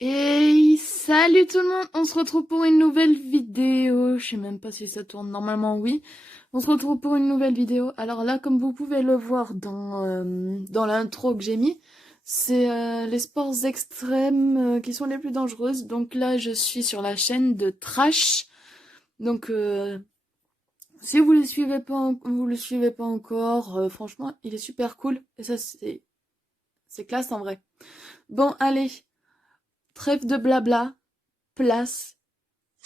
Et salut tout le monde, on se retrouve pour une nouvelle vidéo. Je sais même pas si ça tourne, normalement oui. On se retrouve pour une nouvelle vidéo. Alors là, comme vous pouvez le voir dans l'intro que j'ai mis, c'est les sports extrêmes qui sont les plus dangereuses. Donc là, je suis sur la chaîne de Trash. Donc si vous le suivez pas, vous le suivez pas encore, franchement, il est super cool. Et ça, c'est classe en vrai. Bon, allez, trêve de blabla, place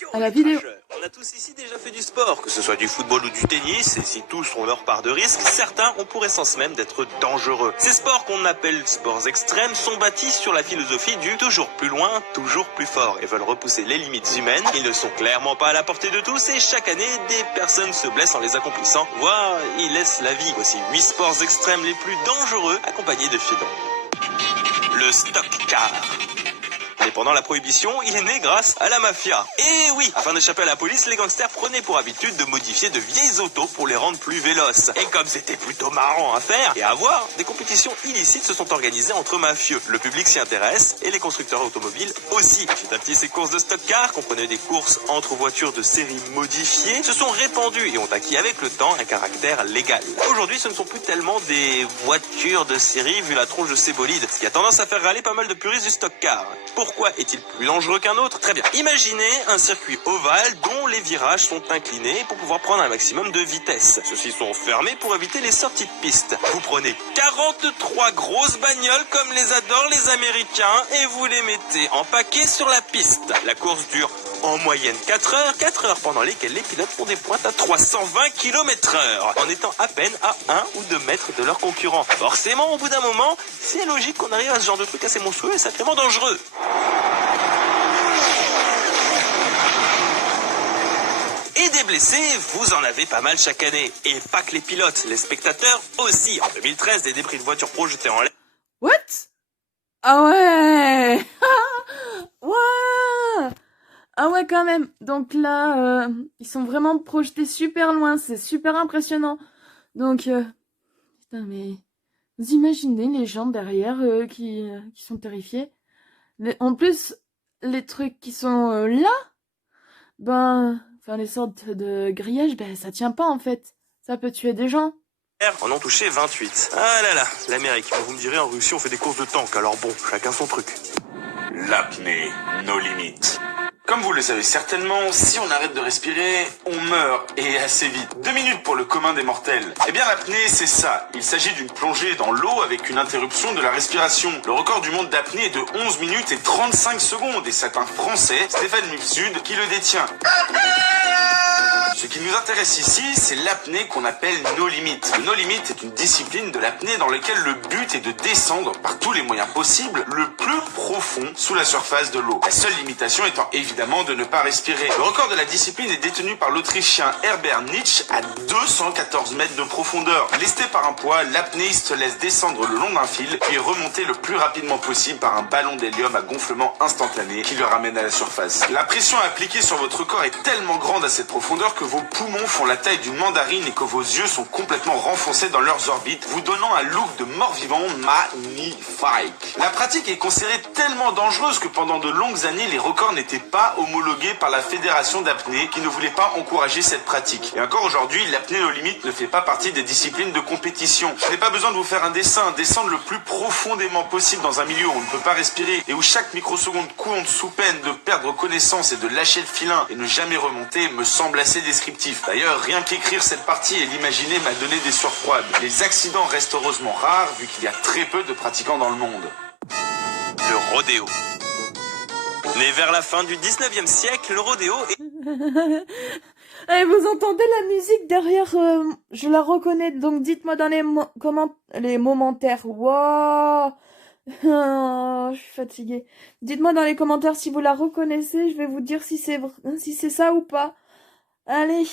Yo à la les vidéo. crashers, on a tous ici déjà fait du sport, que ce soit du football ou du tennis, et si tous ont leur part de risque, certains ont pour essence même d'être dangereux. Ces sports qu'on appelle sports extrêmes sont bâtis sur la philosophie du toujours plus loin, toujours plus fort, et veulent repousser les limites humaines. Ils ne sont clairement pas à la portée de tous, et chaque année, des personnes se blessent en les accomplissant, voire y laissent la vie. Voici 8 sports extrêmes les plus dangereux, accompagnés de filons. Le stock car. Et pendant la prohibition, il est né grâce à la mafia. Et oui, afin d'échapper à la police, les gangsters prenaient pour habitude de modifier de vieilles autos pour les rendre plus véloces. Et comme c'était plutôt marrant à faire et à voir, des compétitions illicites se sont organisées entre mafieux. Le public s'y intéresse et les constructeurs automobiles aussi. Petit à petit, ces courses de stock car, comprenaient des courses entre voitures de série modifiées, se sont répandues et ont acquis avec le temps un caractère légal. Aujourd'hui, ce ne sont plus tellement des voitures de série vu la tronche de ces bolides, ce qui a tendance à faire râler pas mal de puristes du stock car. Pourquoi est-il plus dangereux qu'un autre? Très bien. Imaginez un circuit ovale dont les virages sont inclinés pour pouvoir prendre un maximum de vitesse. Ceux-ci sont fermés pour éviter les sorties de piste. Vous prenez 43 grosses bagnoles comme les adorent les Américains et vous les mettez en paquet sur la piste. La course dure en moyenne 4 heures pendant lesquelles les pilotes font des pointes à 320 km/h, en étant à peine à 1 ou 2 mètres de leurs concurrents. Forcément, au bout d'un moment, c'est logique qu'on arrive à ce genre de truc assez monstrueux et sacrément dangereux. Et des blessés, vous en avez pas mal chaque année. Et pas que les pilotes, les spectateurs aussi. En 2013, des débris de voitures projetés en l'air. What? Ah ouais. Ouais. Ah ouais, quand même. Donc là, ils sont vraiment projetés super loin. C'est super impressionnant. Donc, putain, mais vous imaginez les gens derrière qui sont terrifiés. En plus, les trucs qui sont là, enfin les sortes de grillages, ça tient pas en fait. Ça peut tuer des gens. En ont touché 28. Ah là là, l'Amérique. Vous me direz, en Russie, on fait des courses de tanks, alors bon, chacun son truc. L'apnée, nos limites. Comme vous le savez certainement, si on arrête de respirer, on meurt, et assez vite. 2 minutes pour le commun des mortels. Eh bien l'apnée, c'est ça. Il s'agit d'une plongée dans l'eau avec une interruption de la respiration. Le record du monde d'apnée est de 11 minutes et 35 secondes, et c'est un Français, Stéphane Mifsud, qui le détient. Ce qui nous intéresse ici, c'est l'apnée qu'on appelle no limit. Le no limit est une discipline de l'apnée dans laquelle le but est de descendre par tous les moyens possibles le plus profond sous la surface de l'eau. La seule limitation étant évidemment de ne pas respirer. Le record de la discipline est détenu par l'Autrichien Herbert Nitsch à 214 mètres de profondeur. Lesté par un poids, l'apnéiste se laisse descendre le long d'un fil puis remonter le plus rapidement possible par un ballon d'hélium à gonflement instantané qui le ramène à la surface. La pression appliquée sur votre corps est tellement grande à cette profondeur que vos poumons font la taille d'une mandarine et que vos yeux sont complètement renfoncés dans leurs orbites, vous donnant un look de mort-vivant magnifique. La pratique est considérée tellement dangereuse que pendant de longues années, les records n'étaient pas homologués par la fédération d'apnée qui ne voulait pas encourager cette pratique. Et encore aujourd'hui, l'apnée no limite ne fait pas partie des disciplines de compétition. Je n'ai pas besoin de vous faire un dessin, descendre le plus profondément possible dans un milieu où on ne peut pas respirer et où chaque microseconde compte sous peine de perdre connaissance et de lâcher le filin et ne jamais remonter me semble assez descriptif. D'ailleurs, rien qu'écrire cette partie et l'imaginer m'a donné des sueurs froides. Les accidents restent heureusement rares vu qu'il y a très peu de pratiquants dans le monde. Le rodéo. Né vers la fin du 19e siècle, le rodéo est... Et vous entendez la musique derrière, je la reconnais, donc dites-moi dans les commentaires. Wow. Oh, je suis fatiguée. Dites-moi dans les commentaires si vous la reconnaissez, je vais vous dire si c'est ça ou pas. Allez,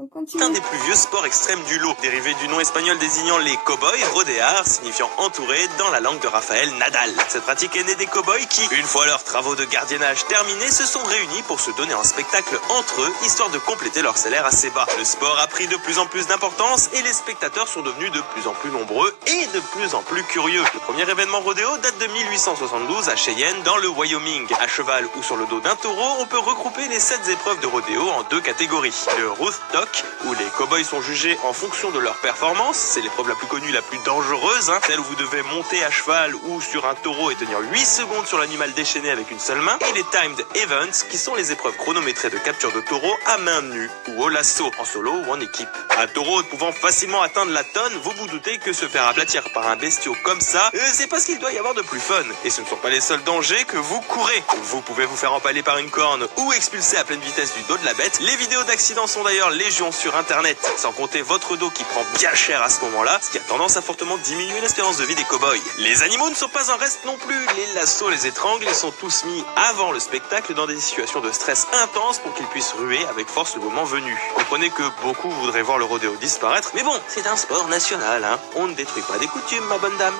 On C'est continue. un des plus vieux sports extrêmes du lot, dérivé du nom espagnol désignant les cow-boys, rodéar, signifiant entouré dans la langue de Rafael Nadal. Cette pratique est née des cow-boys qui, une fois leurs travaux de gardiennage terminés, se sont réunis pour se donner un spectacle entre eux, histoire de compléter leur salaire assez bas. Le sport a pris de plus en plus d'importance et les spectateurs sont devenus de plus en plus nombreux et de plus en plus curieux. Le premier événement rodéo date de 1872 à Cheyenne, dans le Wyoming. À cheval ou sur le dos d'un taureau, on peut regrouper les 7 épreuves de rodéo en 2 catégories. Le Rough Stock, où les cow-boys sont jugés en fonction de leur performance, c'est l'épreuve la plus connue, la plus dangereuse, celle où vous devez monter à cheval ou sur un taureau et tenir 8 secondes sur l'animal déchaîné avec une seule main, et les Timed Events, qui sont les épreuves chronométrées de capture de taureau à main nue ou au lasso, en solo ou en équipe. Un taureau pouvant facilement atteindre la tonne, vous vous doutez que se faire aplatir par un bestiau comme ça, c'est parce qu'il doit y avoir de plus fun. Et ce ne sont pas les seuls dangers que vous courez. Vous pouvez vous faire empaler par une corne ou expulser à pleine vitesse du dos de la bête. Les vidéos d'accidents sont d'ailleurs légion sur internet, sans compter votre dos qui prend bien cher à ce moment-là, ce qui a tendance à fortement diminuer l'espérance de vie des cow-boys. Les animaux ne sont pas en reste non plus, les lassos les étranglent et sont tous mis avant le spectacle dans des situations de stress intense pour qu'ils puissent ruer avec force le moment venu. Comprenez que beaucoup voudraient voir le rodéo disparaître, mais bon, c'est un sport national, hein. On ne détruit pas des coutumes, ma bonne dame.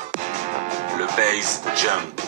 Le base jump.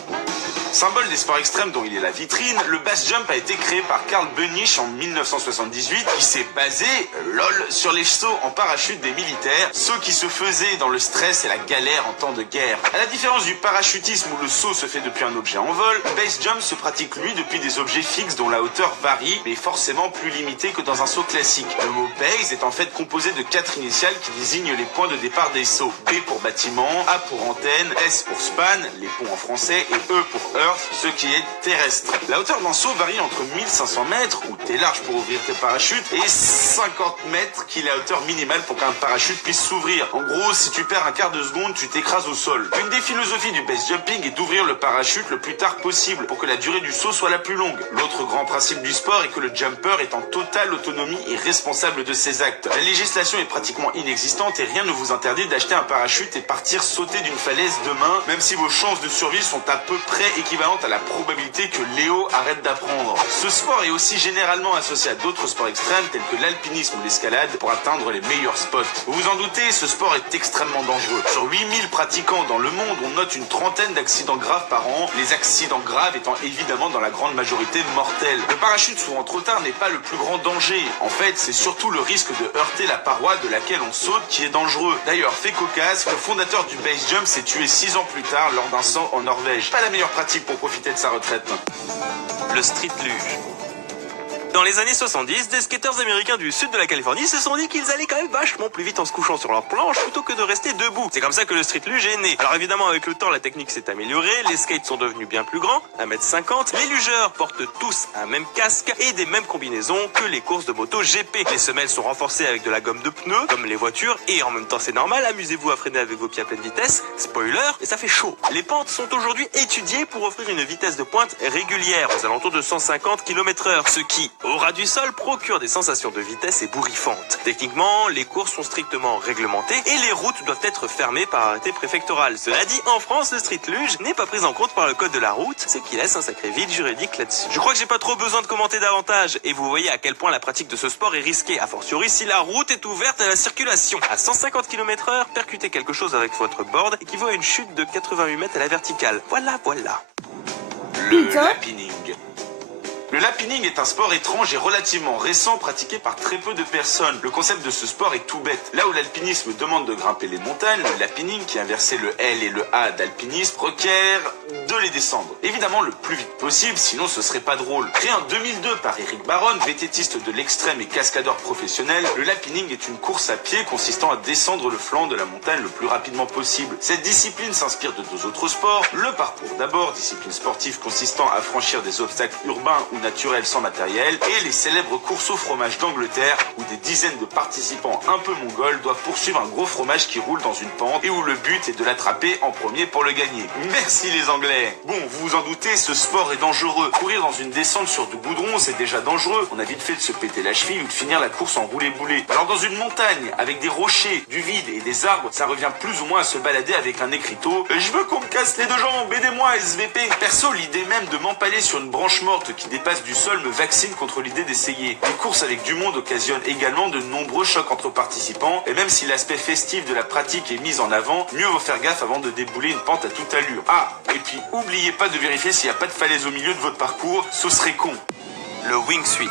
Symbole des sports extrêmes dont il est la vitrine, le base jump a été créé par Carl Bönnich en 1978 qui s'est basé, lol, sur les sauts en parachute des militaires, sauts qui se faisaient dans le stress et la galère en temps de guerre. À la différence du parachutisme où le saut se fait depuis un objet en vol, le base jump se pratique lui depuis des objets fixes dont la hauteur varie, mais forcément plus limitée que dans un saut classique. Le mot base est en fait composé de 4 initiales qui désignent les points de départ des sauts. B pour bâtiment, A pour antenne, S pour span, les ponts en français, et E pour Earth, ce qui est terrestre. La hauteur d'un saut varie entre 1500 mètres, où t'es large pour ouvrir tes parachutes, et 50 mètres, qui est la hauteur minimale pour qu'un parachute puisse s'ouvrir. En gros, si tu perds un quart de seconde, tu t'écrases au sol. Une des philosophies du base jumping est d'ouvrir le parachute le plus tard possible, pour que la durée du saut soit la plus longue. L'autre grand principe du sport est que le jumper est en totale autonomie et responsable de ses actes. La législation est pratiquement inexistante et rien ne vous interdit d'acheter un parachute et partir sauter d'une falaise demain, même si vos chances de survie sont à peu près équivalentes à la probabilité que Léo arrête d'apprendre. Ce sport est aussi généralement associé à d'autres sports extrêmes tels que l'alpinisme ou l'escalade pour atteindre les meilleurs spots. Vous vous en doutez, ce sport est extrêmement dangereux. Sur 8000 pratiquants dans le monde, on note une trentaine d'accidents graves par an, les accidents graves étant évidemment dans la grande majorité mortels. Le parachute souvent trop tard n'est pas le plus grand danger. En fait, c'est surtout le risque de heurter la paroi de laquelle on saute qui est dangereux. D'ailleurs, fait cocasse, le fondateur du base jump s'est tué 6 ans plus tard lors d'un saut en Norvège. Pas la meilleure pratique pour profiter de sa retraite. Le street luge. Dans les années 70, des skateurs américains du sud de la Californie se sont dit qu'ils allaient quand même vachement plus vite en se couchant sur leur planche plutôt que de rester debout. C'est comme ça que le street luge est né. Alors évidemment, avec le temps, la technique s'est améliorée, les skates sont devenus bien plus grands, 1m50, les lugeurs portent tous un même casque et des mêmes combinaisons que les courses de moto GP. Les semelles sont renforcées avec de la gomme de pneus, comme les voitures, et en même temps c'est normal, amusez-vous à freiner avec vos pieds à pleine vitesse, spoiler, et ça fait chaud. Les pentes sont aujourd'hui étudiées pour offrir une vitesse de pointe régulière, aux alentours de 150 km/h, ce qui, au ras du sol, procure des sensations de vitesse ébouriffantes. Techniquement, les courses sont strictement réglementées et les routes doivent être fermées par arrêté préfectoral. Cela dit, en France, le street luge n'est pas pris en compte par le code de la route, ce qui laisse un sacré vide juridique là-dessus. Je crois que j'ai pas trop besoin de commenter davantage, et vous voyez à quel point la pratique de ce sport est risquée, a fortiori si la route est ouverte à la circulation. À 150 km/h, percuter quelque chose avec votre board équivaut à une chute de 88 mètres à la verticale. Voilà. Le lapining. Le lapining est un sport étrange et relativement récent pratiqué par très peu de personnes. Le concept de ce sport est tout bête. Là où l'alpinisme demande de grimper les montagnes, le lapining, qui inversait le L et le A d'alpinisme, requiert de les descendre. Évidemment le plus vite possible, sinon ce serait pas drôle. Créé en 2002 par Eric Baron, vététiste de l'extrême et cascadeur professionnel, le lapining est une course à pied consistant à descendre le flanc de la montagne le plus rapidement possible. Cette discipline s'inspire de 2 autres sports. Le parcours d'abord, discipline sportive consistant à franchir des obstacles urbains ou naturels sans matériel, et les célèbres courses au fromage d'Angleterre où des dizaines de participants un peu mongols doivent poursuivre un gros fromage qui roule dans une pente et où le but est de l'attraper en premier pour le gagner. Merci les Anglais. Bon, vous vous en doutez, ce sport est dangereux. Courir dans une descente sur du goudron, c'est déjà dangereux. On a vite fait de se péter la cheville ou de finir la course en roulé-boulé. Alors dans une montagne, avec des rochers, du vide et des arbres, ça revient plus ou moins à se balader avec un écriteau. Je veux qu'on me casse les 2 jambes, aidez-moi SVP. Perso, l'idée même de m'empaler sur une branche morte qui dépasse base du sol me vaccine contre l'idée d'essayer. Les courses avec du monde occasionnent également de nombreux chocs entre participants, et même si l'aspect festif de la pratique est mis en avant, mieux vaut faire gaffe avant de débouler une pente à toute allure. Ah, et puis oubliez pas de vérifier s'il n'y a pas de falaise au milieu de votre parcours, ce serait con. Le wingsuit.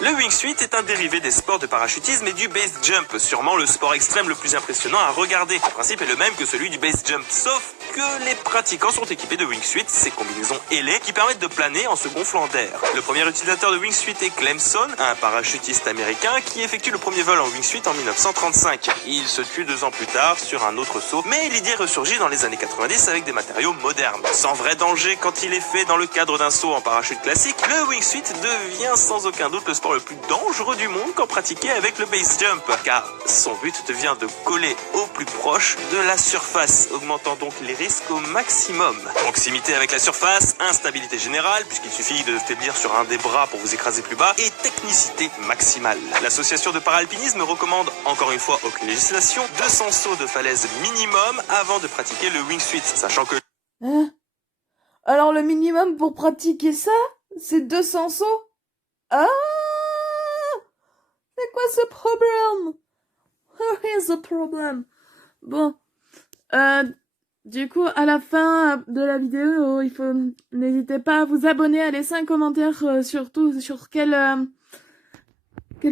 Le wingsuit est un dérivé des sports de parachutisme et du base jump, sûrement le sport extrême le plus impressionnant à regarder. Le principe est le même que celui du base jump, sauf que les pratiquants sont équipés de wingsuit, ces combinaisons ailées qui permettent de planer en se gonflant d'air. Le premier utilisateur de wingsuit est Clemson, un parachutiste américain qui effectue le premier vol en wingsuit en 1935. Il se tue 2 ans plus tard sur un autre saut, mais l'idée ressurgit dans les années 90 avec des matériaux modernes. Sans vrai danger quand il est fait dans le cadre d'un saut en parachute classique, le wingsuit devient sans aucun doute le sport le plus dangereux du monde quand pratiqué avec le base jump, car son but devient de coller au plus proche de la surface, augmentant donc les risques au maximum. Proximité avec la surface, instabilité générale, puisqu'il suffit de faiblir sur un des bras pour vous écraser plus bas, et technicité maximale. L'association de paralpinisme recommande, encore une fois aucune législation, 200 sauts de falaise minimum avant de pratiquer le wingsuit, sachant que... Hein? Alors le minimum pour pratiquer ça, c'est 200 sauts? Ah! C'est quoi ce problème? Where is the problem? Bon. Du coup, à la fin de la vidéo, n'hésitez pas à vous abonner, à laisser un commentaire surtout sur quel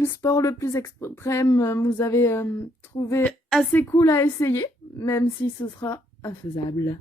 sport le plus extrême vous avez trouvé assez cool à essayer, même si ce sera infaisable.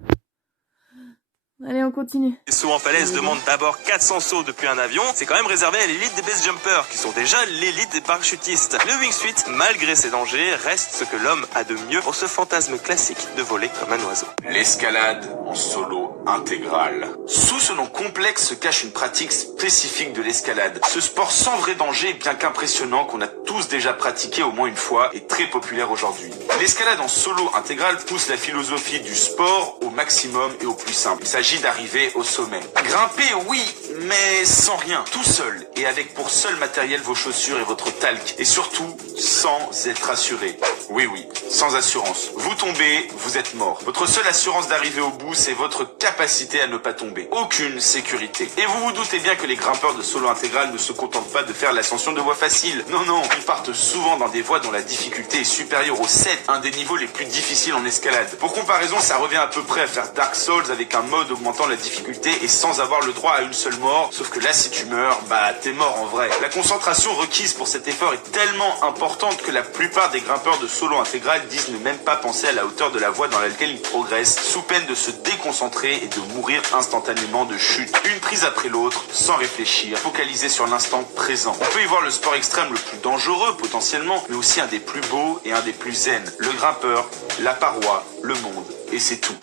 Allez, on continue. Les sauts en falaise demandent d'abord 400 sauts depuis un avion. C'est quand même réservé à l'élite des base jumpers, qui sont déjà l'élite des parachutistes. Le wingsuit, malgré ses dangers, reste ce que l'homme a de mieux pour ce fantasme classique de voler comme un oiseau. L'escalade en solo intégral. Sous ce nom complexe se cache une pratique spécifique de l'escalade. Ce sport sans vrai danger, bien qu'impressionnant, qu'on a tous déjà pratiqué au moins une fois, est très populaire aujourd'hui. L'escalade en solo intégral pousse la philosophie du sport au maximum et au plus simple. Il s'agit d'arriver au sommet. Grimper, oui, mais sans rien, tout seul, et avec pour seul matériel vos chaussures et votre talc, et surtout, sans être assuré. Oui, sans assurance. Vous tombez, vous êtes mort. Votre seule assurance d'arriver au bout, c'est votre capacité à ne pas tomber. Aucune sécurité. Et vous vous doutez bien que les grimpeurs de solo intégral ne se contentent pas de faire l'ascension de voies faciles. Non, ils partent souvent dans des voies dont la difficulté est supérieure au 7, un des niveaux les plus difficiles en escalade. Pour comparaison, ça revient à peu près à faire Dark Souls avec un mode augmentant la difficulté et sans avoir le droit à une seule mort, sauf que là si tu meurs, t'es mort en vrai. La concentration requise pour cet effort est tellement importante que la plupart des grimpeurs de solo intégral disent ne même pas penser à la hauteur de la voie dans laquelle ils progressent, sous peine de se déconcentrer et de mourir instantanément de chute, une prise après l'autre, sans réfléchir, focalisé sur l'instant présent. On peut y voir le sport extrême le plus dangereux potentiellement, mais aussi un des plus beaux et un des plus zen. Le grimpeur, la paroi, le monde, et c'est tout.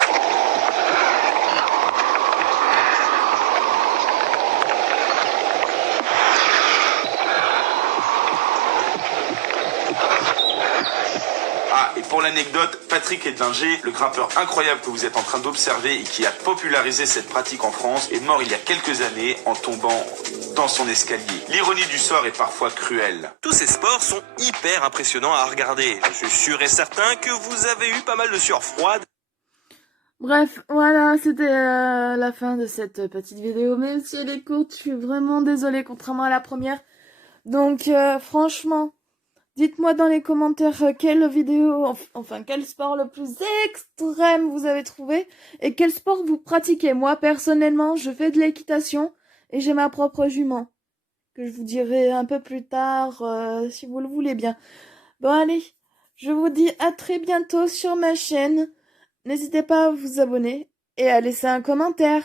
Et pour l'anecdote, Patrick Edlinger, le grimpeur incroyable que vous êtes en train d'observer et qui a popularisé cette pratique en France, est mort il y a quelques années en tombant dans son escalier. L'ironie du sort est parfois cruelle. Tous ces sports sont hyper impressionnants à regarder. Je suis sûr et certain que vous avez eu pas mal de sueur froide. Bref, voilà, c'était la fin de cette petite vidéo. Même si elle est courte, je suis vraiment désolée, contrairement à la première. Donc, franchement... dites-moi dans les commentaires quelle vidéo, enfin quel sport le plus extrême vous avez trouvé et quel sport vous pratiquez. Moi, personnellement, je fais de l'équitation et j'ai ma propre jument que je vous dirai un peu plus tard si vous le voulez bien. Bon, allez, je vous dis à très bientôt sur ma chaîne. N'hésitez pas à vous abonner et à laisser un commentaire.